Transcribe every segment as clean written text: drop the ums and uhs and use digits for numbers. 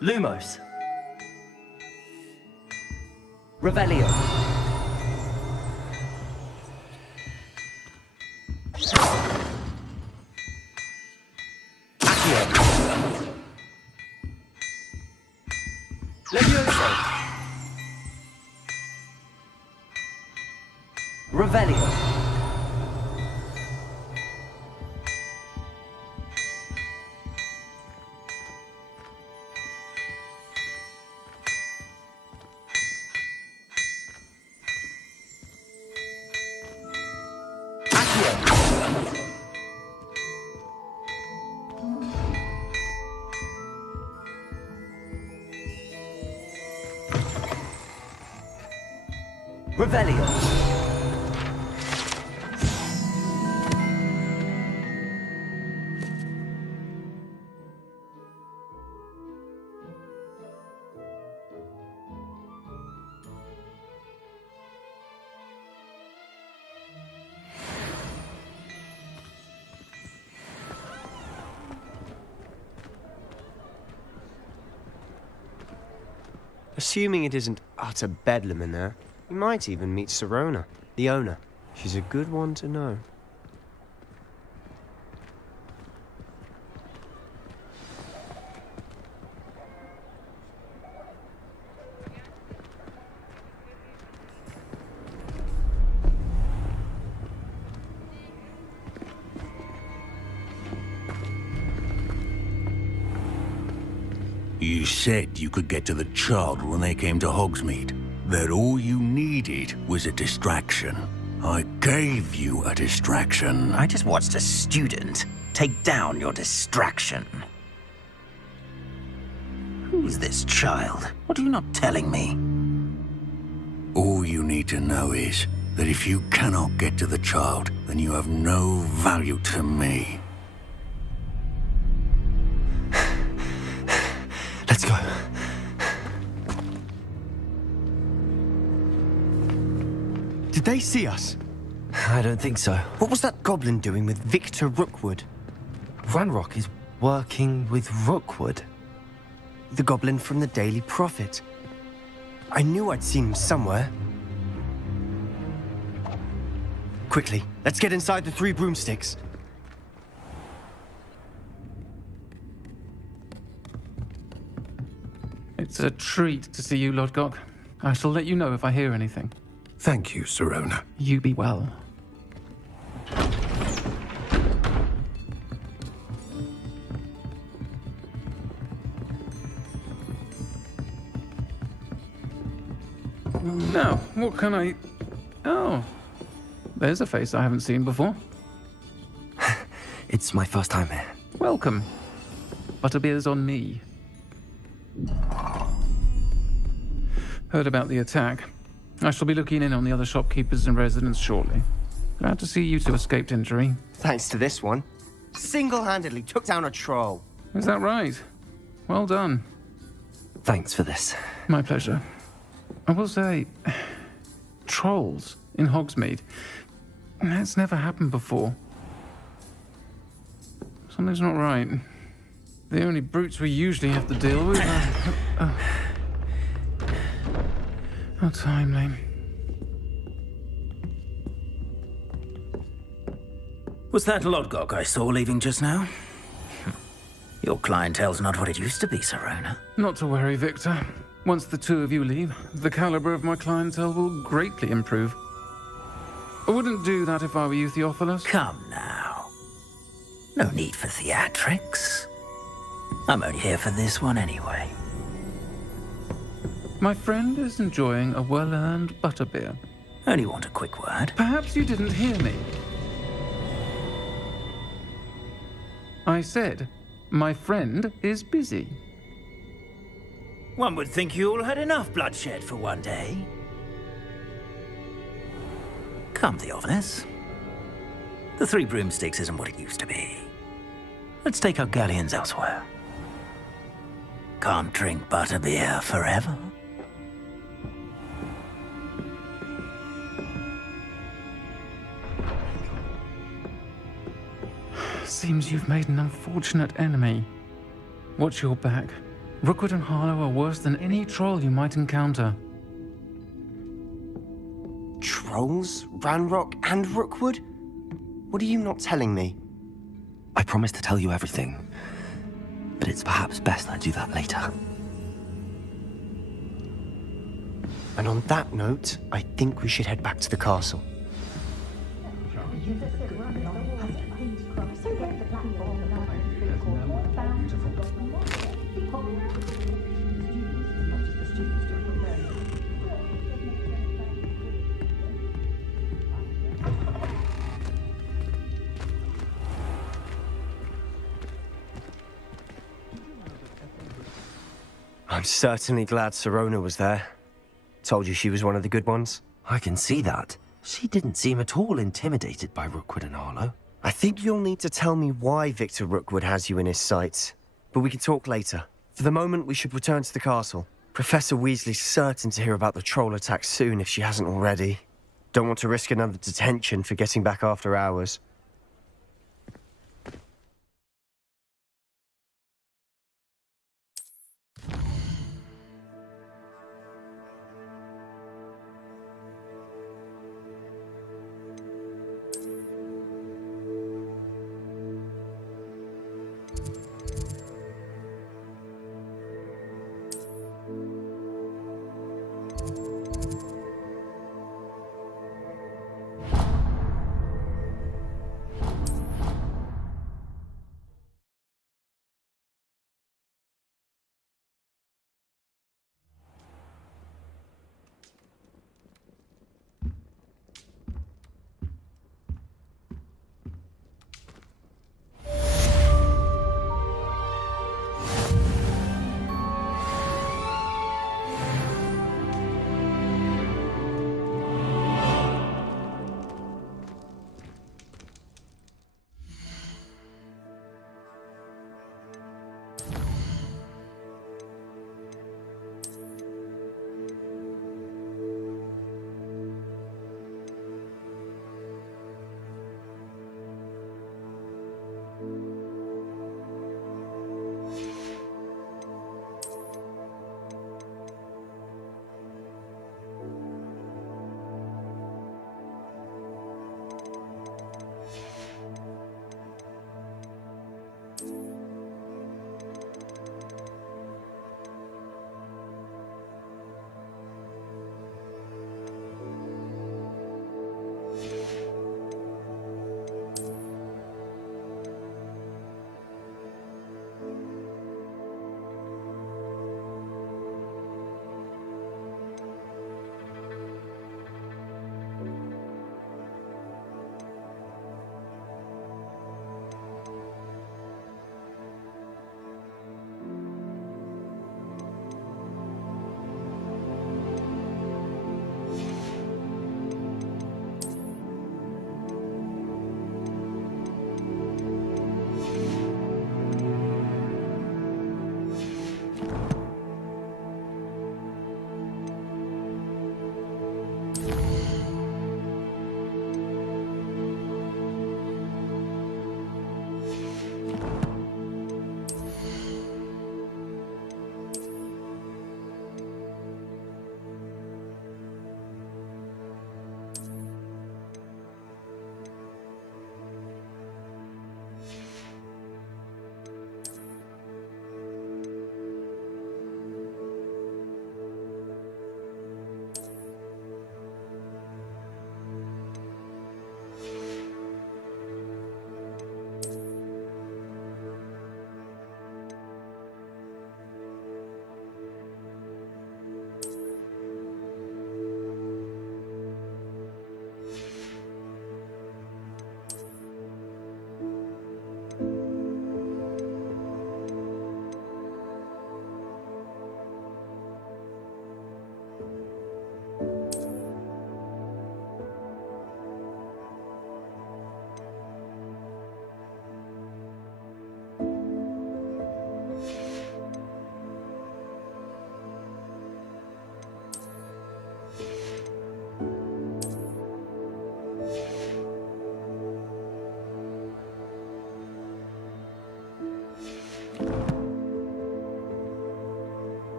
Lumos. Revelio. Accio. Levioso. Revelio. Revelio. Assuming it isn't utter bedlam in there, you might even meet Sirona, the owner. She's a good one to know. You said you could get to the child when they came to Hogsmeade. That all you needed was a distraction. I gave you a distraction. I just watched a student take down your distraction. Who's this child? What are you not telling me? All you need to know is that if you cannot get to the child, then you have no value to me. Let's go. Did they see us? I don't think so. What was that goblin doing with Victor Rookwood? Ranrock is working with Rookwood. The goblin from the Daily Prophet. I knew I'd seen him somewhere. Quickly, let's get inside the 3 broomsticks. It's a treat to see you, Lodgok. I shall let you know if I hear anything. Thank you, Sirona. You be well. Now, what can I... Oh, there's a face I haven't seen before. It's my first time here. Welcome. Butterbeer's on me. Heard about the attack. I shall be looking in on the other shopkeepers and residents shortly. Glad to see you two escaped injury. Thanks to this one. Single-handedly took down a troll. Is that right? Well done. Thanks for this. My pleasure. I will say, trolls in Hogsmeade. That's never happened before. Something's not right. The only brutes we usually have to deal with are... How timely. Was that Lodgok I saw leaving just now? Your clientele's not what it used to be, Sirona. Not to worry, Victor. Once the two of you leave, the caliber of my clientele will greatly improve. I wouldn't do that if I were you, Theophilus. Come now. No need for theatrics. I'm only here for this one anyway. My friend is enjoying a well-earned butterbeer. Only want a quick word. Perhaps you didn't hear me. I said, my friend is busy. One would think you all had enough bloodshed for one day. Come, Theophilus. The 3 broomsticks isn't what it used to be. Let's take our galleons elsewhere. Can't drink butterbeer forever. Seems you've made an unfortunate enemy. Watch your back. Rookwood and Harlow are worse than any troll you might encounter. Trolls? Ranrock and Rookwood? What are you not telling me? I promised to tell you everything, but it's perhaps best I do that later. And on that note, I think we should head back to the castle. I'm certainly glad Sirona was there. Told you she was one of the good ones. I can see that. She didn't seem at all intimidated by Rookwood and Harlow. I think you'll need to tell me why Victor Rookwood has you in his sights. But we can talk later. For the moment, we should return to the castle. Professor Weasley's certain to hear about the troll attack soon if she hasn't already. Don't want to risk another detention for getting back after hours.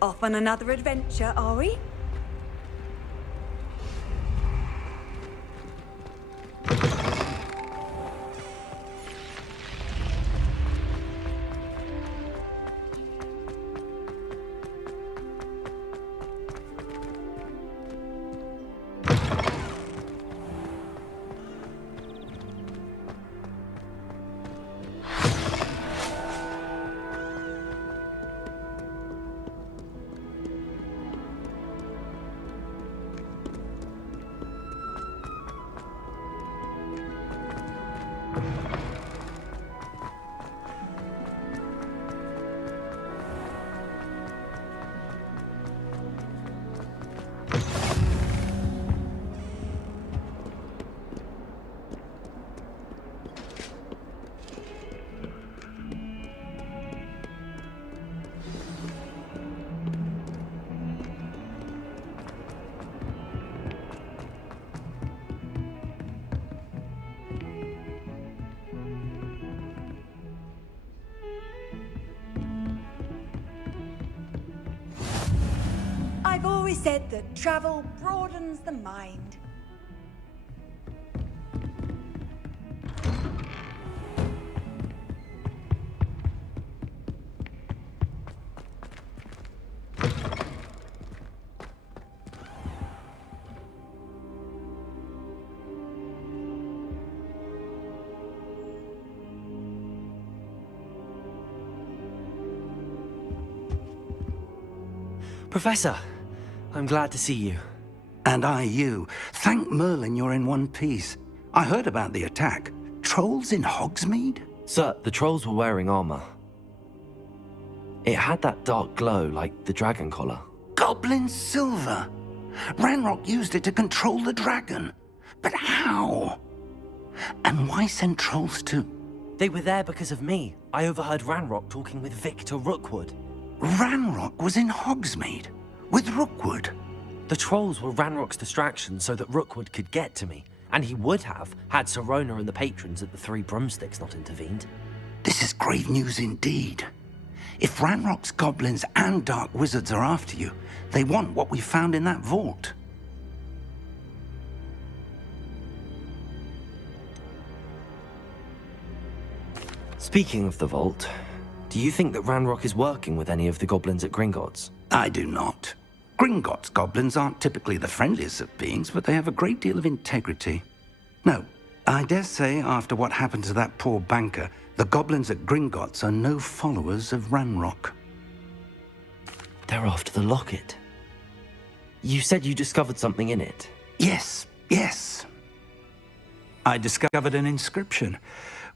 Off on another adventure, are we? I've always said that travel broadens the mind. Professor, I'm glad to see you. And I you. Thank Merlin you're in one piece. I heard about the attack. Trolls in Hogsmeade? Sir, the trolls were wearing armor. It had that dark glow like the dragon collar. Goblin silver! Ranrock used it to control the dragon. But how? And why send trolls to... They were there because of me. I overheard Ranrock talking with Victor Rookwood. Ranrock was in Hogsmeade? With Rookwood? The trolls were Ranrock's distraction so that Rookwood could get to me. And he would have, had Sirona and the patrons at the Three Broomsticks not intervened. This is grave news indeed. If Ranrock's goblins and dark wizards are after you, they want what we found in that vault. Speaking of the vault, do you think that Ranrock is working with any of the goblins at Gringotts? I do not. Gringotts goblins aren't typically the friendliest of beings, but they have a great deal of integrity. No, I dare say after what happened to that poor banker, the goblins at Gringotts are no followers of Ranrock. They're after the locket. You said you discovered something in it. Yes. I discovered an inscription.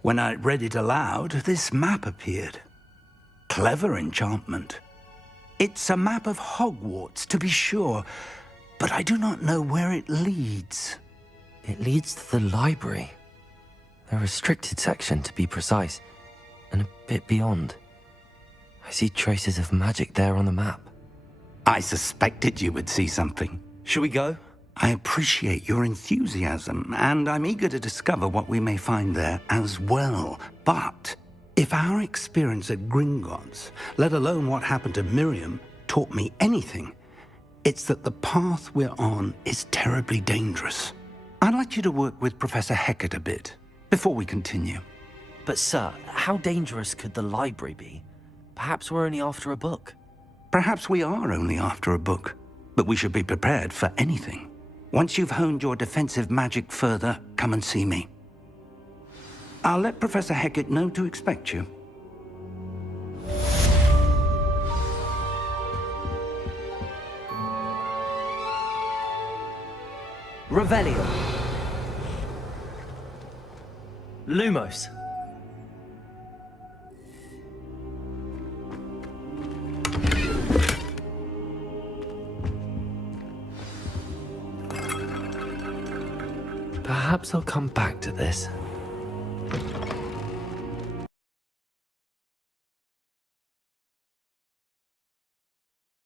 When I read it aloud, this map appeared. Clever enchantment. It's a map of Hogwarts, to be sure, but I do not know where it leads. It leads to the library. A restricted section, to be precise, and a bit beyond. I see traces of magic there on the map. I suspected you would see something. Shall we go? I appreciate your enthusiasm, and I'm eager to discover what we may find there as well. But if our experience at Gringotts, let alone what happened to Miriam, taught me anything, it's that the path we're on is terribly dangerous. I'd like you to work with Professor Hecat a bit before we continue. But sir, how dangerous could the library be? Perhaps we're only after a book. Perhaps we are only after a book, but we should be prepared for anything. Once you've honed your defensive magic further, come and see me. I'll let Professor Hecat know to expect you. Revelio. Lumos. Perhaps I'll come back to this.